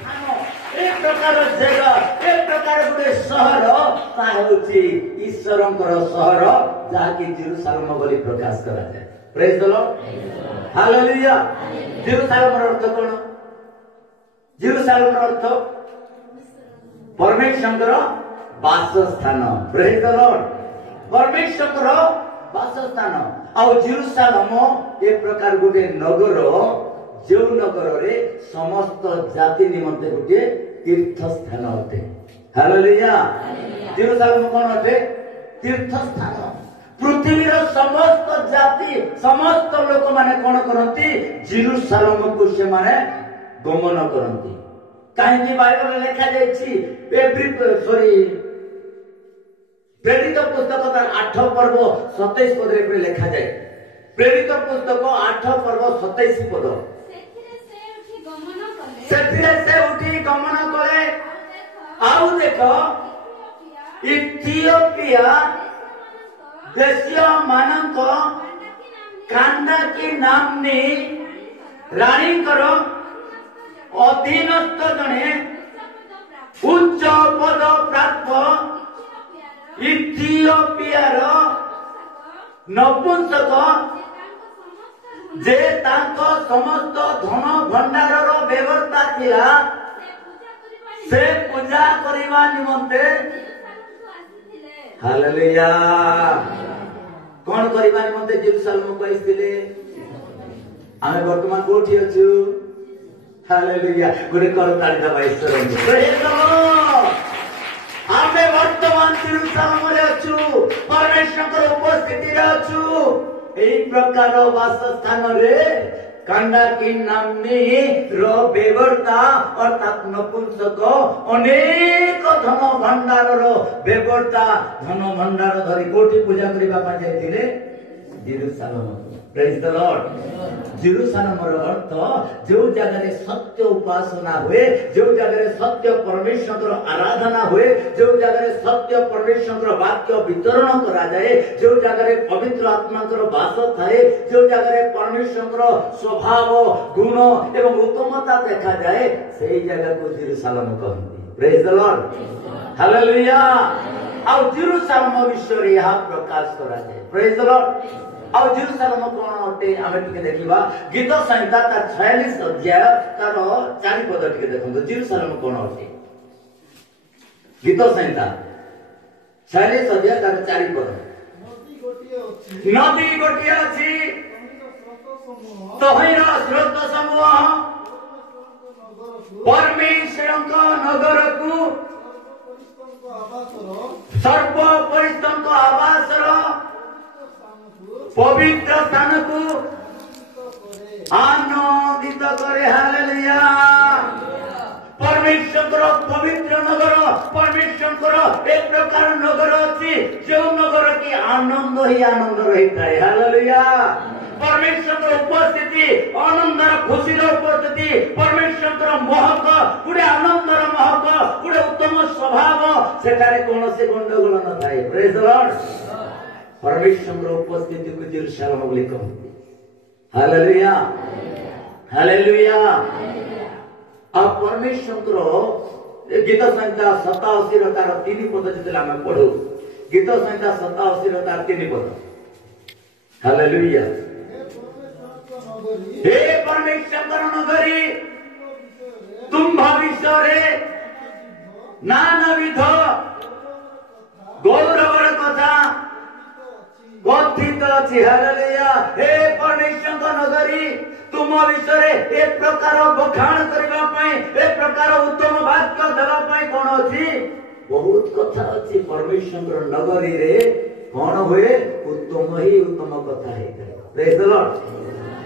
ए प्रकार जगह ए प्रकार गोटे सहर ईश्वर सहर जहाँकि जेरुसालेम बोली प्रकाश करा जाए। Praise the Lord, hallelujah. Jerusalem अर्थ कौन? जेरुसालेम अर्थ परमेश्वर वासस्थान। प्रेज द लॉर्ड, परमेश्वर वासस्थान। आ जेरुसालेम ए प्रकार गोटे नगर जो नगर रे समस्त जाति निमंते गोटे तीर्थ स्थान अटे। हालेलुया। जेरुसालेम कौन अटे? तीर्थ स्थान। पृथ्वी समस्त जाति समस्त लोक माने कौन करती? जेरुसालेम को से माने गमन करती। कहीं बाइबल लिखा जाइछि प्रेरित पुस्तक तार 8 पर्व 27 पद रे लिखा जाए। प्रेरित पुस्तक 8 पर्व 27 पद। सेथिरे से उठी गमन करे। आउ देख इथियोपिया देशीय मानक कांदाकी नामनी रानी करो अधीनस्थ जने उच्च पद प्राप्त इथियोपियार नपुंसक जे तांको समस्त धन भंडार व्यवस्था थिला से पूजा करिवा निमंते। हालेलुया। कौन करिवा निमंते जेरुसालेम को आइथिले? आमे वर्तमान कोठी अछु? हालेलुया। गुरे कर ताली दबा ईश्वर को प्रेज द लॉर्ड। आमे वर्तमान जेरुसालेम रे अछु, परमेश्वर उपस्थिति रे अछु। एई प्रकार वासस्थान रे कांदाकी नामनी व्यवस्था अर्थात नपुंसक अनेक धन भंडार व्यवस्था धन भंडार धरी कोठी पूजा करबा पा जायतिले Jerusalem. Praise the Lord. Jerusalem अर्थ जो जगह सत्य उपासना हुए, जो जगह सत्य परमेश्वर आराधना हुए, जो जगह सत्य परमेश्वर वाक्य वितरण करा जाए, जो जगह पवित्र आत्मा वास थाए, जो जगह परमेश्वर स्वभाव गुण एवं उत्तमता देखा जाए, से जगह को जेरुसालेम कहते। Praise the Lord, hallelujah. आ जेरुसालेम विषय यहाँ प्रकाश करा जाए। Praise the Lord. आ जेरुसालेम कौन अटे आमे टिके देखिबा। गीत संहिता तार 46 अध्याय तार 4 पद टिके देखंतो। जेरुसालेम कौन अटे? गीत संहिता 46 अध्याय तार 4 पद। नदी गोटिए अछि तहिर स्रोत समूह परमेश्वरଙ୍କ नगरକୁ सर्व परिस्तंक आवासर पवित्र स्थान को आनंदित करे। हालेलुया। परमेश्वर पवित्र नगर, परमेश्वर एक प्रकार नगर अच्छी जो नगर की आनंद ही आनंद रही है। हालेलुया। परमेश्वर उपस्थिति आनंदर खुशी उपस्थिति परमेश्वर महक गुड़े आनंदर महक गुड़े उत्तम स्वभाव सेठारे कौन से गंडगोल न थाए। Praise the Lord. परमेश्वर उपस्थिति को जेरुसालेम बोली कहते। Hallelujah, hallelujah. आ परमेश्वर गीत संहिता 87 तार 3 पद जते आमे पढू। गीत संहिता 87 तार 3 पद। हालेलुया। हे परमेश्वर नगरी तुम भविष्य रे नानाविध गौरवर कथा कथित अछि। हालेलुया। हे परमेश्वर नगरी तुम विषय एक प्रकार बखाण करबा पई एक प्रकार उत्तम वाक्य देबा पई कोन अछि? बहुत कथा अछि। परमेश्वर नगरी रे कोन हुए? उत्तम ही उत्तम कथा है। Praise the Lord,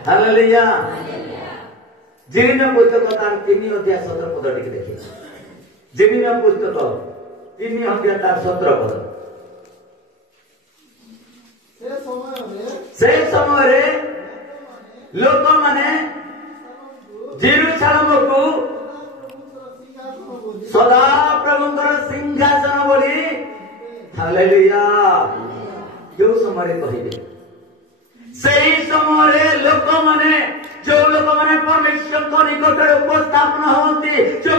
hallelujah. Jeremiah पुस्तक तार 3 अध्याय 17 पद टिके देखि। जेरेमिया पुस्तक 3 अध्याय तार 17 पद। से समय रे लोक माने जेरुसालेम को सदा प्रभुंकर सिंहासन बोली। हालेलुया। जो समय कहिबे सही समय लोक माने जो लोक माने परमेश्वर को निकट उपस्थापन होती जो